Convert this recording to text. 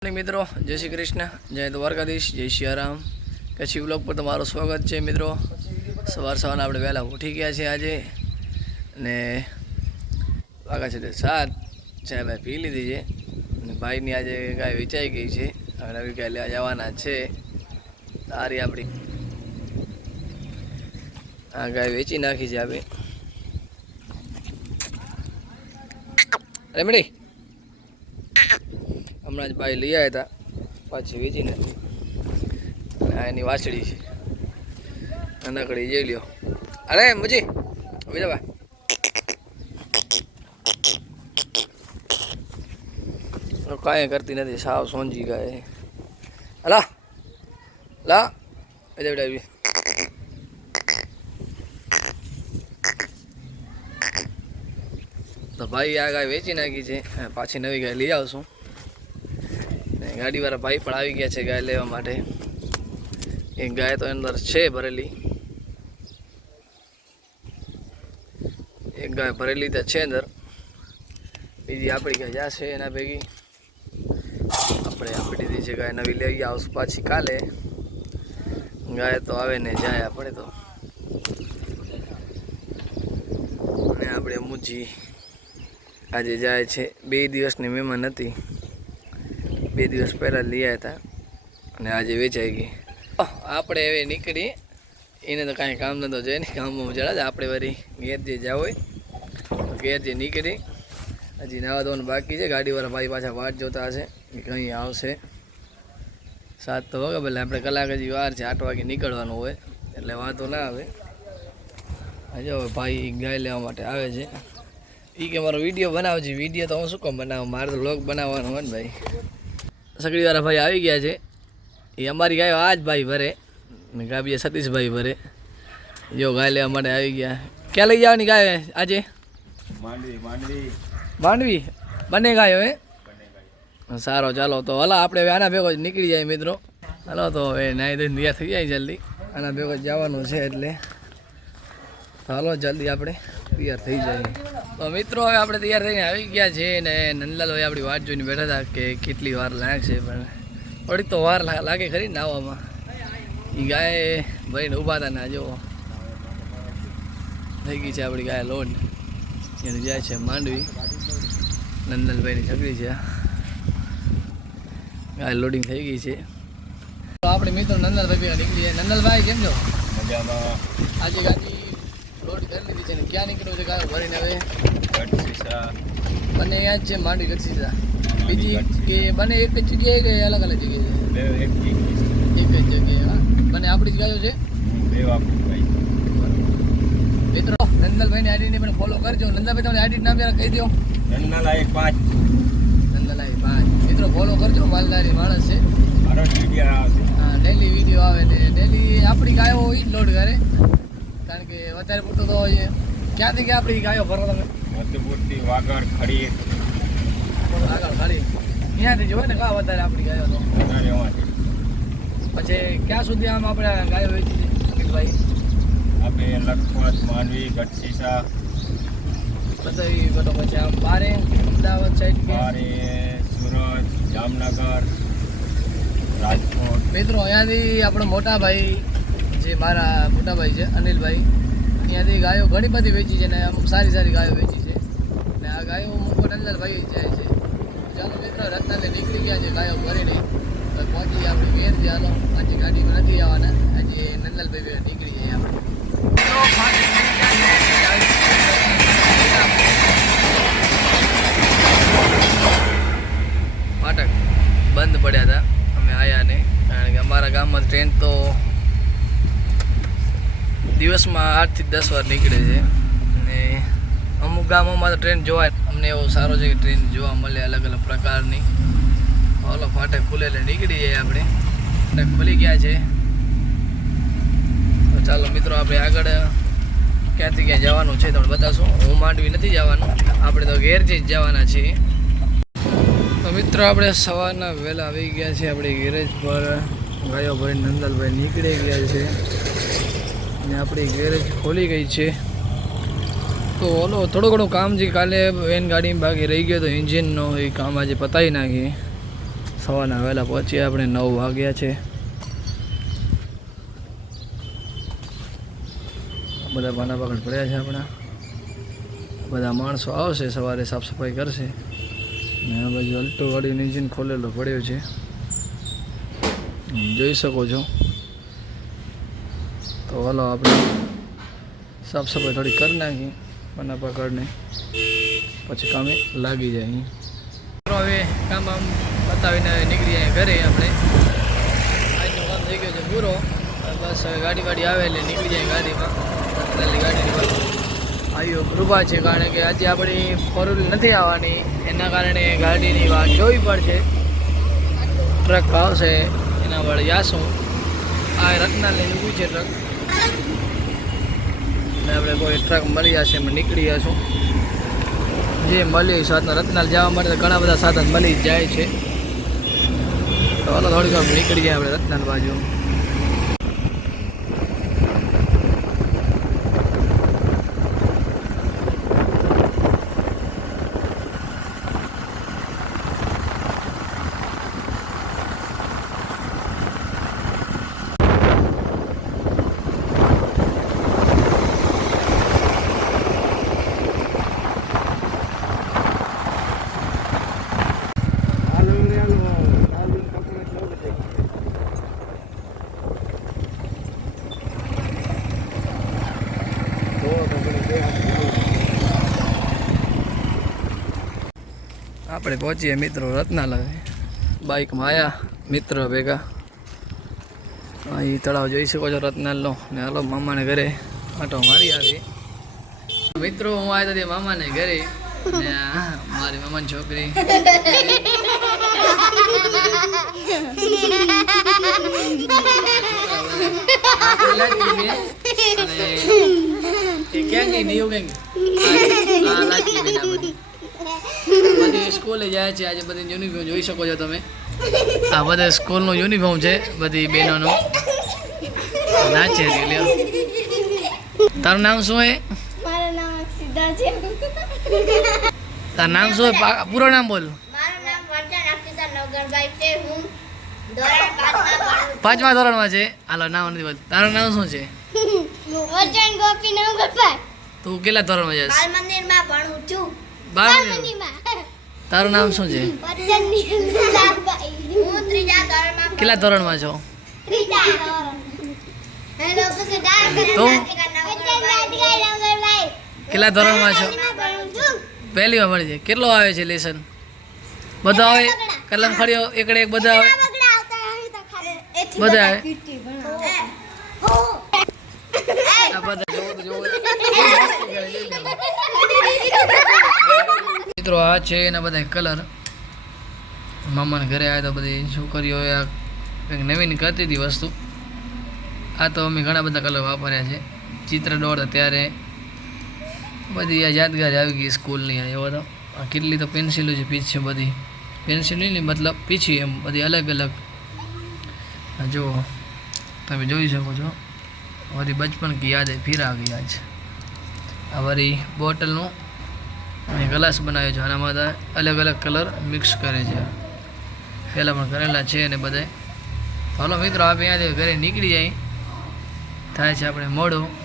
મિત્રો, જય શ્રી કૃષ્ણ, જય દ્વારકાધીશ, જય સિયારામ કચ્છી વ્લોગ પર તમારું સ્વાગત છે મિત્રો. સવાર સવારના આપણે વહેલા ઉઠી ગયા છે આજે અને વાગા છે તે સાત. ચા ભાઈ પી લીધી છે અને ભાઈની આજે ગાય વેચાઈ ગઈ છે. હવે નવી ગાય લેવા જવાના છે. સારી આપણી આ ગાય વેચી નાખી છે આપણે રેમડી હમણાં જ ભાઈ લઈ આવ્યા હતા, પાછી વેચીને. નથી એની વાછડી છે. નાનકડી જઈ લ્યો. અરે, મુજી બીજા ભાઈ કાંઈ કરતી નથી, સાવ સોંજી ગાય. હલા લા એ દેવડા તો ભાઈ આ ગાય વેચી નાખી છે, પાછી નવી ગાય લઈ આવશું. ગાડીવાળા ભાઈ પણ આવી ગયા છે ગાય લેવા માટે. એક ગાય તો અંદર છે ભરેલી. એક ગાય ભરેલી તો છે અંદર. બીજી આપણી ગાય જશે એના ભેગી. આપણે આપણી દીધી છે ગાય નવી લઈ આવશું પાછી કાલે. ગાય તો આવે ને જાય આપણે તો. અને આપણે મુજી આજે જાય છે. બે દિવસની મહેમાન હતી. બે દિવસ પહેલાં લઈ આવ્યા હતા અને આજે વેચાઈ ગઈ. આપણે હવે નીકળી. એને તો કાંઈ કામ ધંધો છે નહીં કામમાં જરા જ આપણે વળી ઘેર જે જાવ હોય ઘેર જે નીકળી. હજી નાવા ધોવાનું બાકી છે, ગાડીવાળા ભાઈ પાછા વાટ જોતા હશે કે કંઈ આવશે. સાત તો વાગે ભલે આપણે કલાક હજી વાર છે, આઠ વાગે નીકળવાનું હોય, એટલે વાંધો ના આવે. હજુ હવે ભાઈ ગાય લેવા માટે આવે છે. એ કે મારો વીડિયો બનાવજે. વીડિયો તો હું શું કામ બનાવું? મારે તો બ્લોગ બનાવવાનો હોય ને ભાઈ. સગડીવાળા ભાઈ આવી ગયા છે. એ અમારી ગાયો આ જ ભાઈ ભરે. ને ગાબીએ સતીશભાઈ ભરે. જો ગાય લેવા માટે આવી ગયા. ક્યાં લઈ જવાની ગાય આજે? માંડવી માંડવી. માંડવી? બંને ગાયો હે? સારો ચાલો તો હલા આપણે હવે આના ભેગો જ નીકળી જાય મિત્રો. હલો તો હવે નાઈ ધોઈને તૈયાર થઈ જાય જલ્દી. આના ભેગો જવાનું છે એટલે. તો હાલો જલ્દી આપણે. તૈયાર થઈ જાય. તો મિત્રો હવે આપણે તૈયાર થઈને આવી ગયા છે ને નંદલાલભાઈ આપણી વાત જોઈને બેઠા હતા કે કેટલી વાર લાગશે પણ થોડીક તો વાર લાગે ખરી ને આવવામાં એ ગાય ભરીને ઊભા હતા ને જો થઈ ગઈ છે આપણી ગાય લોડ એને જાય છે માંડવી. નંદનભાઈની છકરી છે. ગાય લોડિંગ થઈ ગઈ છે. તો આપણે મિત્રો નંદનભાઈ નીકળીએ નંદનભાઈ કેમ છો? મજામાં. આજે ગાડી લોડ કરી લીધી છે ને ક્યાં નીકળ્યું છે ગાય ભરીને હવે? બંને અહીંયા જ છે. માંડી ગઢસી બીજી કે બંને એક જ જગ્યાએ કે અલગ અલગ જગ્યાએ? એક જ જગ્યાએ બંને આપણી જ ગાયો છે? મિત્રો નંદનભાઈની આઈડીને પણ ફોલો કરજો. નંદનભાઈ તમને આઈડી નામ જરા કહી દો. લાયક પાંચ. નંદનભાઈ ભાઈ મિત્રો ફોલો કરજો. માલદારી માણસ છે. હા ડેલી વીડિયો આવે ને. ડેલી આપણી ગાયો જ લોડ કરે. કારણ કે વધારે પૂરતું તો ક્યાંથી ક્યાં આપણી ગાયો ભરો તમે? મધ્યપૂર્તિ વાગડ ખડી. આગળ ખાલી ત્યાંથી જોવે ને કા વધારે આપણી ગાયો તો? પછી ક્યાં સુધી આમ આપણે ગાયો વેચી છે અમિતભાઈ આપણે લખપત માનવી ગઢ બધા બધો પછી આમ બારે અમદાવાદ સાઈડ બારે સુરત જામનગર રાજકોટ. મિત્રો અહીંયાથી આપણો મોટા ભાઈ જે મારા મોટાભાઈ છે, અનિલભાઈ, ત્યાંથી ગાયો ઘણી બધી વેચી છે ને અમુક સારી સારી ગાયો વેચી છે. ને આ ગાયો અમુક નંદનભાઈ જાય છે. ચાલો મિત્રો રસ્તાથી નીકળી ગયા છે ગાયો ભરીને. તો પહોંચી આપણે ઘેર. ચાલો આજે ગાડીમાં નથી આવવાના. આજે નંદલભાઈ નીકળી જાય આપણે દિવસમાં આઠથી દસ વાર નીકળે છે. અને અમુક ગામોમાં તો ટ્રેન જોવાય. અમને એવો સારો છે કે ટ્રેન જોવા મળે અલગ અલગ પ્રકારની. ઓલો ફાટે ખુલે એટલે નીકળી જાય આપણે. ફાટક ખુલી ગયા છે. તો ચાલો મિત્રો, આપણે આગળ ક્યાંથી ક્યાં જવાનું છે તમને બતાવશું. હું માંડવી નથી જવાનું. આપણે તો ઘેર જ જવાના છીએ. તો મિત્રો, આપણે સવારના વહેલા આવી ગયા છીએ. આપણે ગેરેજ પર. ગાયો ભાઈ નંદલભાઈ નીકળી ગયા છે. ને આપણી ગેરેજ ખોલી ગઈ છે. તો ઓલો, થોડું ઘણું કામ છે કાલે એન ગાડી બાકી રહી ગયો તો એન્જિનનો એ કામ આજે પતાવી નાખીએ. સવારના વહેલા પહોંચીએ, આપણે નવ વાગ્યા છે. બધા પાના પકડ પડ્યા છે આપણા. બધા માણસો આવશે, સવારે સાફ સફાઈ કરશે. ને આ બાજુ અલ્ટો ગાડીનું ઇન્જિન ખોલેલો પડ્યો છે. જોઈ શકો છો. તો હાલો આપણે સાફ સફાઈ થોડી કરી નાખી પાના પકડને પછી કામે લાગી જાય હવે કામ આમ બતાવીને નીકળી જાય ઘરે આપણે. આજનો કામ થઈ ગયો છે પૂરો. બસ ગાડી વાડી આવે એટલે નીકળી જાય ગાડીમાં. પતરાલી ગાડીની આવ્યો કૃપા છે, કારણ કે આજે આપણી ફોર નથી આવવાની. એના કારણે ગાડીની વાત જોવી પડશે. ટ્રક આવશે, એના વડે જાશું. આ રત્ના લઈને ઊભું છે ટ્રક. આપણે કોઈ ટ્રક મળી જશે એમાં નીકળી જશું. જે મળ્યું એ સાધન રત્નાલ જવા માટે ઘણા બધા સાધન મળી જાય છે. તો હાલો, થોડીક નીકળી જાય આપણે રત્નાલ બાજુ. આપણે પહોંચીએ મિત્રો રત્નાલ હવે બાઇકમાં આવ્યા મિત્ર ભેગા. અહીં તળાવ જોઈ શકો છો રત્નાલનો. ને હાલો મામાને ઘરે આટો મારી આવી. મિત્રો હું આવ્યો તે મામાને ઘરે. ને મારી મામાની છોકરી. ક્યાં ગઈ નહીં એવું ક્યાં બધી સ્કૂલે જાય છે. આજે બધી યુનિફોર્મ જોઈ શકો છો તમે. આ બધા સ્કૂલનો યુનિફોર્મ છે બધી બહેનોનો. નાચે છે લ્યો. તારું નામ શું હે? મારું નામ અક્ષિતા છે. તારું નામ શું હે? પૂરો નામ બોલ. મારું નામ વર્ચન અક્ષિતા નગરભાઈ છે. હું પાંચમા ધોરણમાં છે? હાલો નામ નથી બોલ તારું નામ શું છે? વર્ચન ગોપી નગરભાઈ. તું કેટલા ધોરણમાં જઈશ? બાલ મંદિરમાં ભણું છું. બાર બાલ મહિના. મંદિરમાં તારું નામ શું છે? કેટલા ધોરણમાં છો? કેટલા ધોરણમાં છો? પહેલી છું. પહેલીમાં ભણે છે. કેટલો આવે છે લેસન બધા આવે? કલમ ખડીઓ એકડે એક બધા આવે? બગડા આવતા અહીં તો ખાલી. બધા આવે? બધા જોવો તો જોવો ચિત્રો આ છે એના બધા કલર મામાને ઘરે આવ્યા તો બધી છોકરીઓ આ કંઈક નવીન કરતી હતી વસ્તુ. આ તો અમે ઘણા બધા કલર વાપર્યા છે. ચિત્ર દોડ ત્યારે બધી આ યાદગાર આવી ગઈ સ્કૂલની આ, એવો તો. કેટલી તો પેન્સિલો છે પીચ છે બધી. પેન્સિલ નહીં મતલબ પીછી એમ, બધી અલગ અલગ. જો તમે જોઈ શકો છો. મારી બચપણ કે યાદ ફિર આ ગયા છે આ મારી બોટલનું મેં ગ્લાસ બનાવ્યો છે. આનામાં બધા અલગ અલગ કલર મિક્સ કરે છે. પહેલાં પણ કરેલા છે અને બધાય. હાલો મિત્રો, આપણે અહીંયાથી ઘરે નીકળી જાય. થાય છે આપણે મોડું